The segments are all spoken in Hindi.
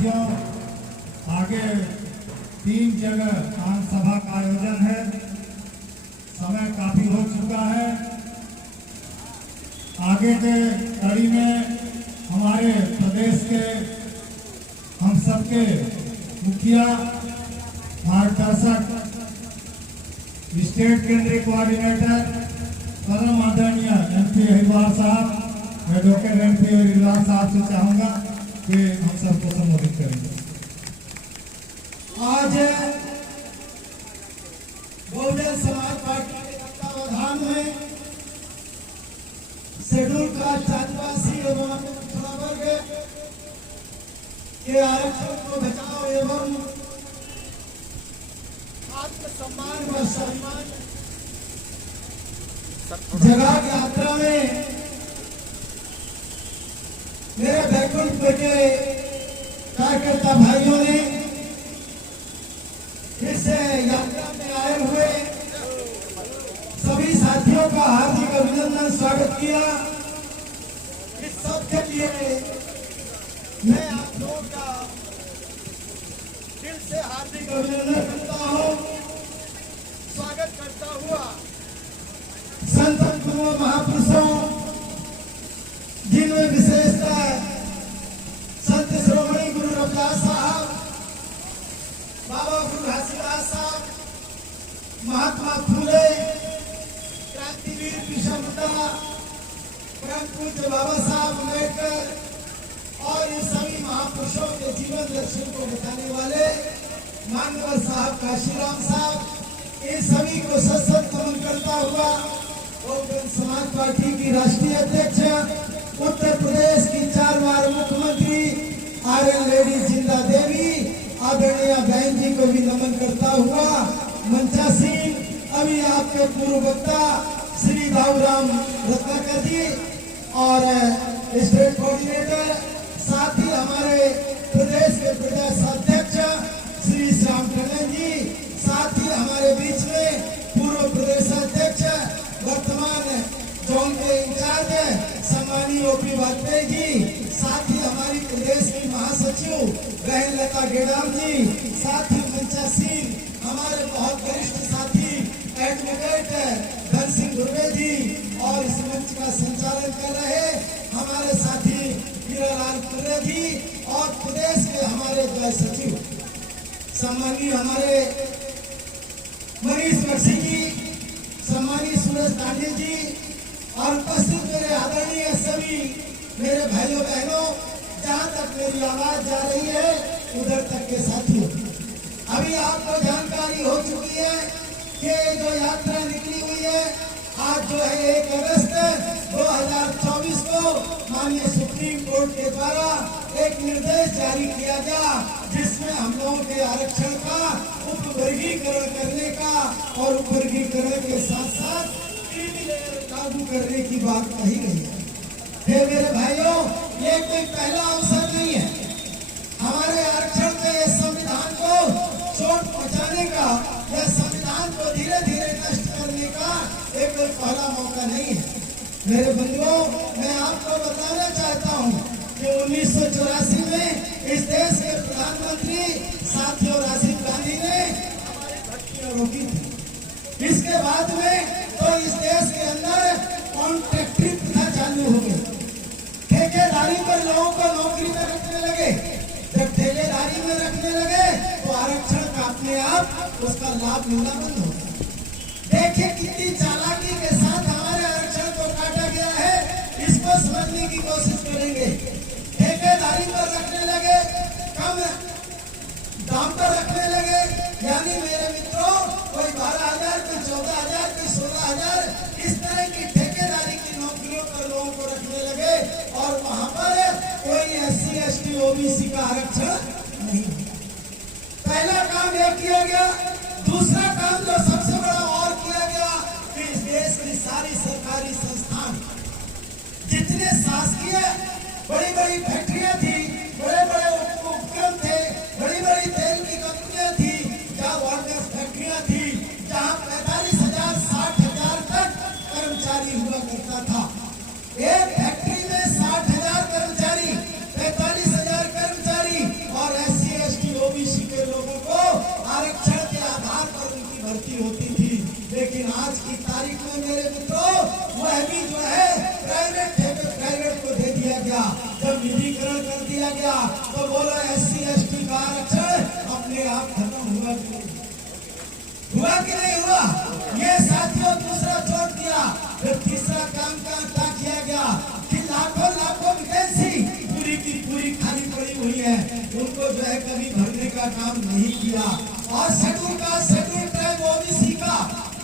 साथियों, आगे 3 जगह आम सभा का आयोजन है। समय काफी हो चुका है। आगे के कड़ी में हमारे प्रदेश के हम सबके मुखिया, मार्गदर्शक, स्टेट केंद्रीय कोऑर्डिनेटर परम आदरणीय MP हरिद्वार साहब, एडवोकेट MP हरिद्वार साहब से चाहूंगा कि हम सबको संबोधित करेंगे। आज बहुजन समाज पार्टी के तत्वावधान में शेड्यूल कास्ट आदिवासी एवं पिछड़ा वर्ग के आरक्षण को बचाओ एवं आत्मसम्मान व सम्मान जगह यात्रा में मेरे बैकुंठपुर के कार्यकर्ता भाइयों ने इस यात्रा में आए हुए सभी साथियों का हार्दिक अभिनंदन स्वागत किया। इस सब के लिए मैं आप लोगों का दिल से हार्दिक अभिनंदन करता हूँ। स्वागत करता हुआ संत गुरु महापुरुषों, जिनमें विशेषता संत श्रोमणी गुरु रविदास साहब, बाबा गुरु घासीदास साहब, महात्मा फूले, क्रांतिवीर बिरसा मुंडा, परम पूज्य बाबा साहब अम्बेडकर और इन सभी महापुरुषों के जीवन दर्शन को बताने वाले मानवर साहब काशीराम साहब, इन सभी को सशक्त नमन करता हुआ बहुजन समाज पार्टी की राष्ट्रीय अध्यक्ष, उत्तर प्रदेश की 4 बार मुख्यमंत्री आर्यन लेडी जिंदा देवी आदरणीय बहन जी को भी नमन करता हुआ मंचासीन अभी आपके पूर्व वक्ता श्री दाऊराम रत्नाकर जी और स्टेट कोऑर्डिनेटर, साथ ही हमारे प्रदेश के प्रदेश अध्यक्ष श्री श्याम टंडन जी, साथ ही हमारे बीच में पूर्व प्रदेश अध्यक्ष वर्तमान जोन के इंचार्ज सम्मानीय OP वाजपेयी जी, साथ ही हमारी प्रदेश की महासचिव बहन लता गेडाम जी, साथ ही मंचासीन हमारे बहुत वरिष्ठ साथी एडवोकेट धन सिंह धुर्वे जी और इस मंच का संचालन कर रहे हमारे साथी हीरालाल कुर्रे जी और प्रदेश के हमारे गृह सचिव सम्मानीय हमारे मनीष बख्शी जी, सम्मानीय सुरेश दांडे जी और उपस्थित मेरे आदरणीय सभी मेरे भाइयों बहनों, जहाँ तक मेरी आवाज जा रही है उधर तक के साथियों, अभी आपको जानकारी हो चुकी है कि जो यात्रा निकली हुई है आज जो है 1 अगस्त 2024 को माननीय सुप्रीम कोर्ट के द्वारा एक निर्देश जारी किया गया, जिसमें हम लोगों के आरक्षण का उपवर्गीकरण करने का और उपवर्गीकरण के साथ साथ लागू करने की बात कही गई है। हे मेरे भाइयों, ये कोई पहला अवसर नहीं है। हमारे आरक्षण के संविधान को चोट पहुंचाने का या संविधान को धीरे धीरे नष्ट करने का एक कोई पहला मौका नहीं है। मेरे बंधुओं, मैं आपको बताना चाहता हूँ कि 1984 में इस देश के प्रधानमंत्री साथियों राजीव गांधी ने हमारी भर्तियां रोकी थी। इसके बाद में तो इस देश के अंदर कॉन्ट्रैक्टरी प्रथा चालू हो गई, ठेकेदारी पर लोगों को नौकरी में रखने लगे। जब ठेकेदारी में रखने लगे तो आरक्षण का अपने आप उसका लाभ मिलना बंद हो गया। देखिए कितनी चालाकी के साथ हमारे आरक्षण को काटा गया है, इसको समझने की कोशिश करेंगे। ठेकेदारी पर रखने लगे, कम दाम पर रखने लगे, यानी मेरे मित्रों कोई 12,000, कोई 14,000, कोई 16,000 इस तरह की ठेकेदारी की नौकरियों पर लोगों को रखने लगे और वहां पर कोई SC ST OBC का आरक्षण नहीं। पहला काम यह किया गया। दूसरा काम जो सबसे बड़ा और किया गया कि इस देश की सारी सरकारी संस्थान, जितने शासकीय बड़ी बड़ी फैक्ट्रियां थी, बड़े बड़े उपक्रम थे, बड़ी बड़ी तेल की कंपनियां थी, जहाँ वाटर फैक्ट्रियां थी, जहाँ 45,000 60,000 तक कर्मचारी हुआ करता था। एक फैक्ट्री में 60,000 कर्मचारी, 45,000 कर्मचारी और गया, तो बोलो SC/ST का आरक्षण अपने आप खत्म हुआ कि नहीं? हुआ कि नहीं हुआ? ये साथियों दूसरा छोड़ दिया। फिर तीसरा काम क्या किया गया कि लाखों लाखों वैकेंसी पूरी की पूरी खाली पड़ी हुई है, उनको जो है कभी भरने का काम नहीं किया। और शेड्यूल ट्राइब OBC का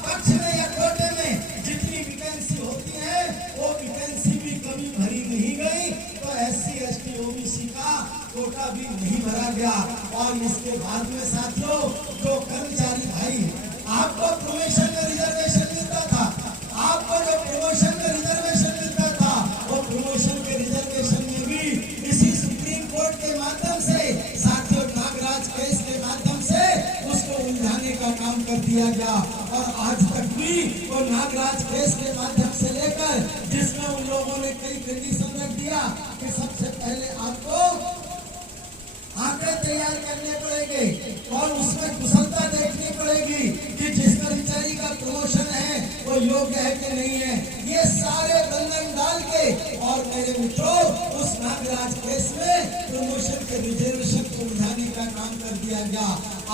पक्ष में या कोटे में जितनी वैकेंसी होती है वो वैकेंसी भी कभी भरी नहीं गई, तो SC/ST OBC का कोटा भी नहीं भरा गया। और इसके बाद में साथियों जो कर्मचारी भाई आपको प्रमोशन में रिजर्वेशन मिलता था, आपको जो प्रमोशन में रिजर्वेशन मिलता था, वो प्रमोशन के रिजर्वेशन में भी इसी सुप्रीम कोर्ट के माध्यम से साथियों नागराज केस के माध्यम से उसको उलझाने का काम कर दिया गया। और आज तक भी वो नागराज केस के माध्यम से लेकर जिसमें उन लोगों ने कई कंडीशन रख दिया कि सबसे पहले आपको आंकड़े तैयार करने पड़ेंगे और उसमें कुशलता देखनी पड़ेगी कि जिस कर्मचारी का प्रमोशन है वो योग्य है कि नहीं है। ये सारे बंधन डाल के और मेरे मित्रों उस नागराज केस में प्रमोशन के रिजर्वेशन को उठाने का काम कर दिया गया।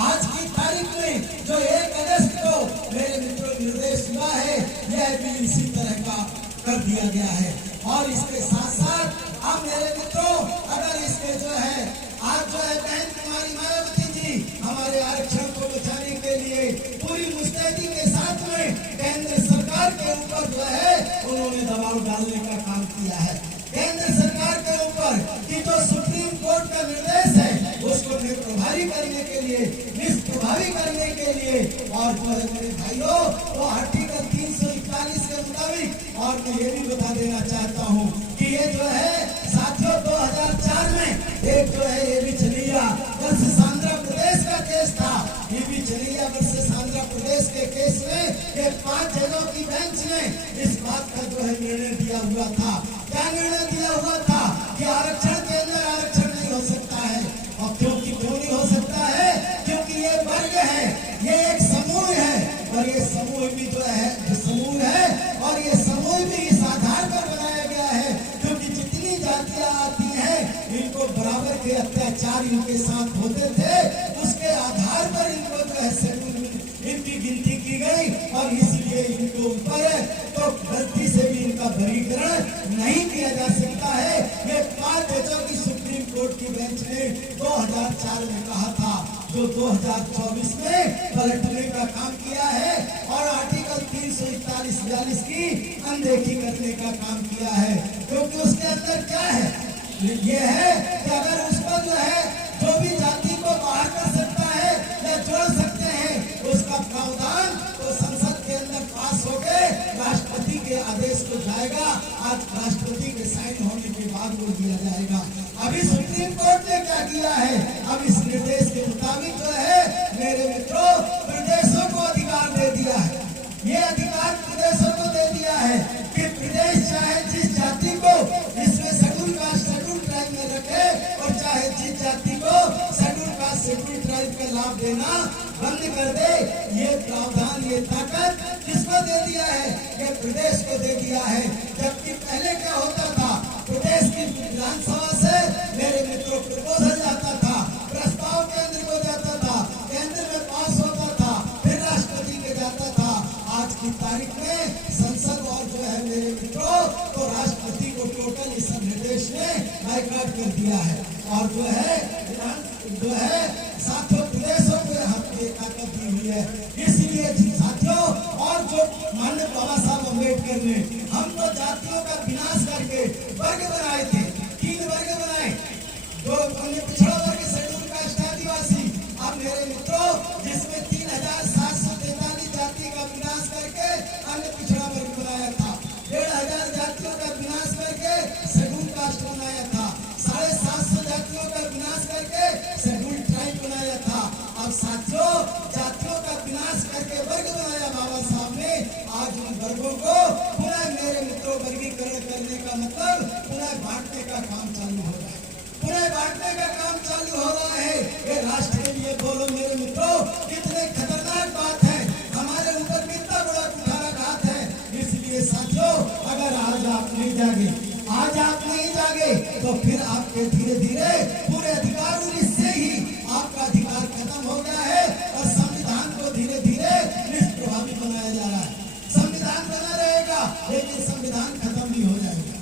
आज की तारीख में जो 1 अगस्त को मेरे मित्रों निर्देश हुआ है, यह भी इसी तरह का कर दिया गया है। और इसके साथ साथ अब मेरे मित्रों अगर इसके जो है आज जो है बहन कुमारी मायावती जी हमारे आरक्षण को बचाने के लिए पूरी मुस्तैदी के साथ में केंद्र सरकार के ऊपर जो है उन्होंने दबाव डालने का काम किया है। केंद्र सरकार के ऊपर कि जो सुप्रीम कोर्ट का निर्देश है उसको प्रभावी करने के लिए, निष्प्रभावी करने के लिए, और जो है मेरे भाइयों वो आर्टिकल 341 के मुताबिक। और मैं ये भी बता देना चाहता हूँ कि ये जो है साथियों 2004 में एक जो है ये भी चलिया वर्सेस आंध्र प्रदेश का केस था। ये भी चलिया वर्सेस आंध्र प्रदेश के केस में ये 5 जजों की बेंच ने इस बात का जो है निर्णय दिया हुआ था। क्या निर्णय दिया हुआ था कि आरक्षण के अंदर आरक्षण नहीं हो सकता है। और क्यों नहीं हो सकता है? क्योंकि ये वर्ग है, ये एक समूह है, और ये समूह भी जो है समूह है, और ये समूह भी इस आधार पर बनाया गया है क्योंकि जितनी जातियां आती हैं इनको बराबर के अत्याचार इनके साथ होते थे, उसके आधार पर इनको जो है इनकी गिनती की गई और इसलिए इनको ऊपर है, तो गलती से भी इनका वर्गीकरण नहीं किया जा सकता है। ये 5 जजों की सुप्रीम कोर्ट की बेंच ने 2004 में कहा था, जो 2024 में पलटने का काम किया है और आर्टिकल 341-42 की अनदेखी करने का काम किया है। क्योंकि उसके अंदर क्या है, ये है कि अगर उसको जो है जो भी जाति को बाहर कर सकता है या जोड़ सकते हैं उसका प्रावधान तो संसद के अंदर पास होके राष्ट्रपति के आदेश को जाएगा। आज राष्ट्रपति के साइन होने के बाद वो दिया जाएगा। अभी सुप्रीम कोर्ट ने क्या किया है, अब इस निर्देश के मुताबिक जो है मेरे मित्रों प्रदेशों को अधिकार दे दिया है। ये अधिकार प्रदेशों को दे दिया है कि प्रदेश चाहे जिस जाति को इसमें शेड्यूल कास्ट शेड्यूल ट्राइब में रखे और चाहे जिस जाति को शेड्यूल कास्ट शेड्यूल ट्राइब का लाभ देना बंद कर दे। ये प्रावधान, ये ताकत किसको दे दिया है? ये प्रदेश को दे दिया है। जबकि पहले क्या होता था, प्रदेश की विधानसभा से मेरे मित्रों प्रपोजल जाता था, प्रस्ताव केंद्र को जाता था, केंद्र में पास होता था, फिर राष्ट्रपति के जाता था। आज की तारीख में संसद और जो है मेरे मित्रों तो राष्ट्रपति को टोटल इस निर्देश ने बाइकआउट कर दिया है। और जो है साथियों प्रदेशों को हाथ में ताकत दी हुई है। इसलिए साथियों और जो माननीय बाबा साहब अम्बेडकर ने हम तो जातियों का विनाश करके वर्ग बनाए थे, 3 वर्ग बनाए, जो पिछड़ा वर्ग शेड्यूल कास्ट आदिवासी। अब मेरे मित्रों जिसमें 3743 जाति का विनाश करके अन्य पिछड़ा वर्ग बनाया था, 1500 जातियों का विनाश करके शेड्यूल कास्ट बनाया था, 750 जातियों का विनाश करके शेड्यूल ट्राइब बनाया था। अब साथियों जातियों का विनाश करके वर्ग बनाया बाबा साहब ने। आज उन वर्गों को पुनः मेरे मित्रों वर्गीकरण करने का मतलब पुनः बांटने का काम चालू हो रहा है, पुनः बांटने का काम चालू हो रहा है। ये राष्ट्र के लिए बोलो मेरे मित्रों कितने खतरनाक बात है, हमारे ऊपर कितना बड़ा कुठाराघात है। इसलिए साथियों अगर आज आप नहीं जागे तो फिर आप आपके धीरे धीरे पूरे अधिकार, और इससे ही आपका अधिकार खत्म हो गया है और संविधान को धीरे धीरे निष्प्रभावी बनाया जा रहा है। संविधान बना रहेगा लेकिन संविधान खत्म भी हो जाएगा,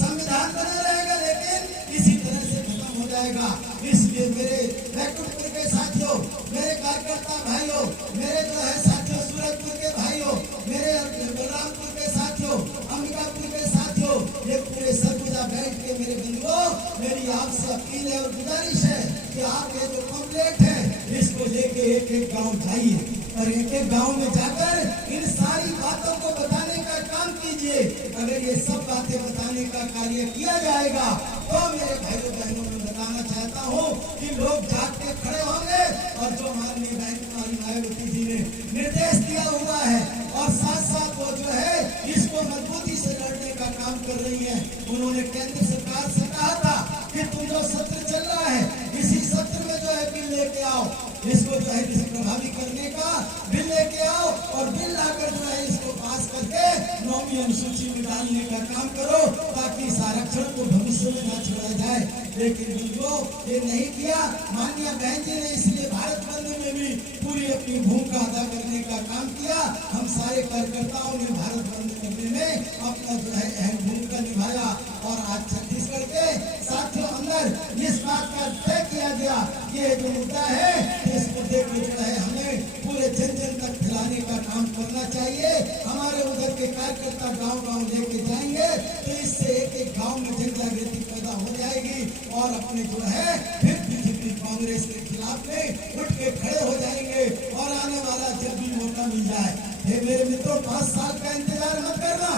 संविधान बना रहेगा लेकिन इसी तरह से खत्म हो जाएगा। इसलिए मेरे बैकुंठपुर के साथियों, मेरे कार्यकर्ता भाइयों, मेरे जो है साथियों सूरजपुर के भाइयों, मेरे बलरामपुर के साथियों, अंबिकापुर के साथियों, ये पूरे सरगुजा बैठ के मेरे बंधुओं, मेरी आपसे अपील है और गुजारिश है कि आप ये जो पम्पलेट है इसको लेके एक एक गांव जाइए और एक एक गांव में जाकर इन सारी बातों को बताने का काम कीजिए। अगर ये सब बातें बताने का कार्य किया जाएगा तो मेरे भाइयों बहनों में बताना चाहता हूँ कि लोग जाग के खड़े होंगे और जो माननीय बहन कुमारी मायावती जी ने निर्देश दिया हुआ है और साथ साथ वो जो है इसको मजबूती से लड़ने का काम कर रही है। उन्होंने केंद्र सरकार से कहा था कि तुम जो सत्र चल रहा है इसी सत्र में जो है बिल लेके आओ, इसको जो है प्रभावी करने का बिल लेके आओ और बिल लाकर जो है इसको पास करके 9वीं अनुसूची में डालने का काम करो ताकि इस आरक्षण को भविष्य में न छोड़ा जाए। लेकिन जो ये नहीं किया, माननीय बहन जी ने इसलिए भारत बंद में भी पूरी अपनी भूमिका अदा करने का काम किया। हम सारे कार्यकर्ताओं ने भारत बंद करने में अपना जो है अहम भूमिका निभाया और आज छत्तीसगढ़ के साथियों अंदर इस बात का तय किया गया ये जो मुद्दा है इस मुद्दे को जो है हमें पूरे जन जन तक फैलाने का काम करना चाहिए। हमारे उधर के कार्यकर्ता गांव गांव लेके जाएंगे तो इससे एक एक गांव में जन जागृति पैदा हो जाएगी और अपने जो है फिर बीजेपी कांग्रेस के खिलाफ में उठ के खड़े हो जाएंगे और आने वाला जब भी मौका मिल जाए, हे मेरे मित्रों 5 साल का इंतजार मत करना,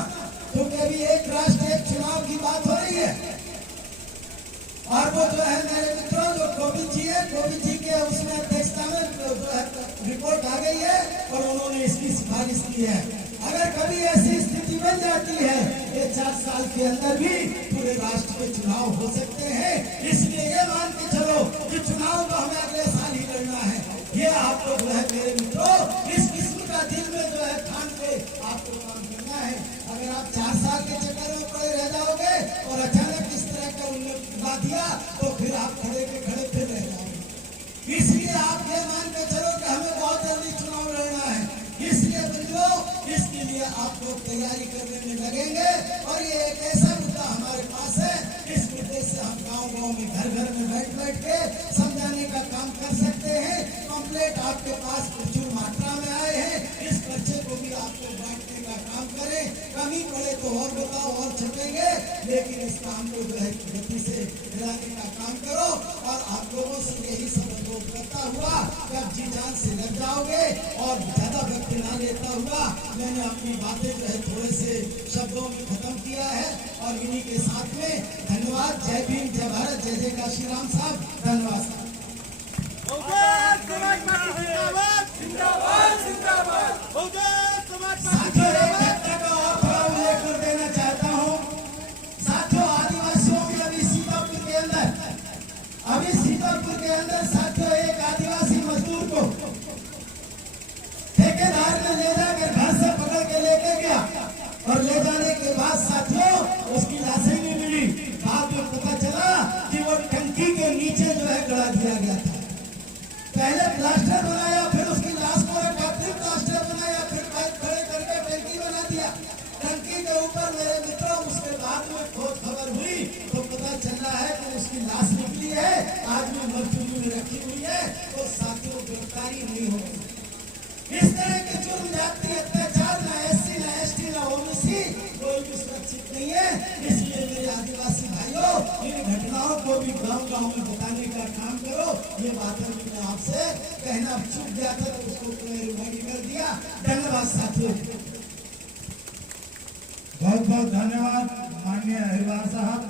क्योंकि अभी एक राष्ट्र एक चुनाव की बात हो रही है। और वो जो है मेरे मित्रों जो कोविंद जी है, कोविंद जी के उसमें अध्यक्षता में जो है रिपोर्ट आ गई है और उन्होंने इसकी सिफारिश की है। अगर कभी ऐसी स्थिति बन जाती है ये 4 साल के अंदर भी पूरे राष्ट्र के चुनाव हो सकते हैं। इसलिए ये मान के चलो कि चुनाव तो हमें अगले साल ही लड़ना है। ये आपको जो है मेरे मित्रों इस किस्म का दिल में जो है ठान के आपको काम करना है। अगर आप 4 साल के चक्कर में पड़े रह जाओगे और अचानक इस तरह का उन्नत बता दिया तो फिर आप खड़े के खड़े फिर रह जाओगे। इसलिए आप ये मान के चलो कि हमें बहुत जल्दी चुनाव लड़ना है। इसलिए बंधुओं इसके लिए आप लोग तैयारी करने में लगेंगे और ये एक ऐसा मुद्दा हमारे पास है, इस मुद्दे से हम गांव गांव में घर घर में बैठ बैठ के समझाने का काम कर सकते हैं। पम्पलेट आपके पास प्रचुर मात्रा में आए हैं, इस पर्चे को भी आपको बांटने का काम करें। कमी पड़े तो और बताओ और छपेंगे, लेकिन इस काम को जो है गति से फैलाने का काम करो और आप लोगों से यही सब अनुरोध करता हुआ जब जी जान से लग जाओगे और ज्यादा वक्त ना लेता हुआ मैंने अपनी बातें जो है थोड़े से शब्दों में खत्म किया है और इन्हीं के साथ में धन्यवाद। जय भीम, जय भारत, जय जय का श्री राम साहब, धन्यवाद साहब। साथियों एक घटना का और थोड़ा उल्लेख कर देना चाहता हूँ। साथियों आदिवासियों में अभी सीतापुर के अंदर साथियों एक आदिवासी मजदूर को ठेकेदार ने ले जाकर घर से पकड़ के लेके गया और ले जाने के बाद साथियों उसकी लाशें नहीं मिली। बाद में पता चला कि वो टंकी के नीचे जो है गड़ा दिया गया था। पहले प्लास्टर बनाया, फिर उसकी लाश को रखा, फिर प्लास्टर बनाया, फिर पाइप खड़े करके टंकी बना दिया। टंकी के ऊपर मेरे मित्रों उसके बाद में खोज खबर हुई तो पता चल रहा है कि उसकी लाश निकली है, आदमी मरचुरी में रखी हुई है। तो साथियों गिरफ्तारी नहीं हो रही। इस तरह के जुर्म, जाति अत्याचार, ना SC ना ST ना OBC कोई भी सुरक्षित नहीं है। इसलिए मेरे आदिवासी भाइयों इन घटनाओं को भी गांव गांव में बताने का काम करो। ये बातें मैंने आपसे कहना चूक गया था तो उसको रिमाइंड कर दिया। धन्यवाद साथियों, बहुत बहुत धन्यवाद माननीय हरिवार साहब।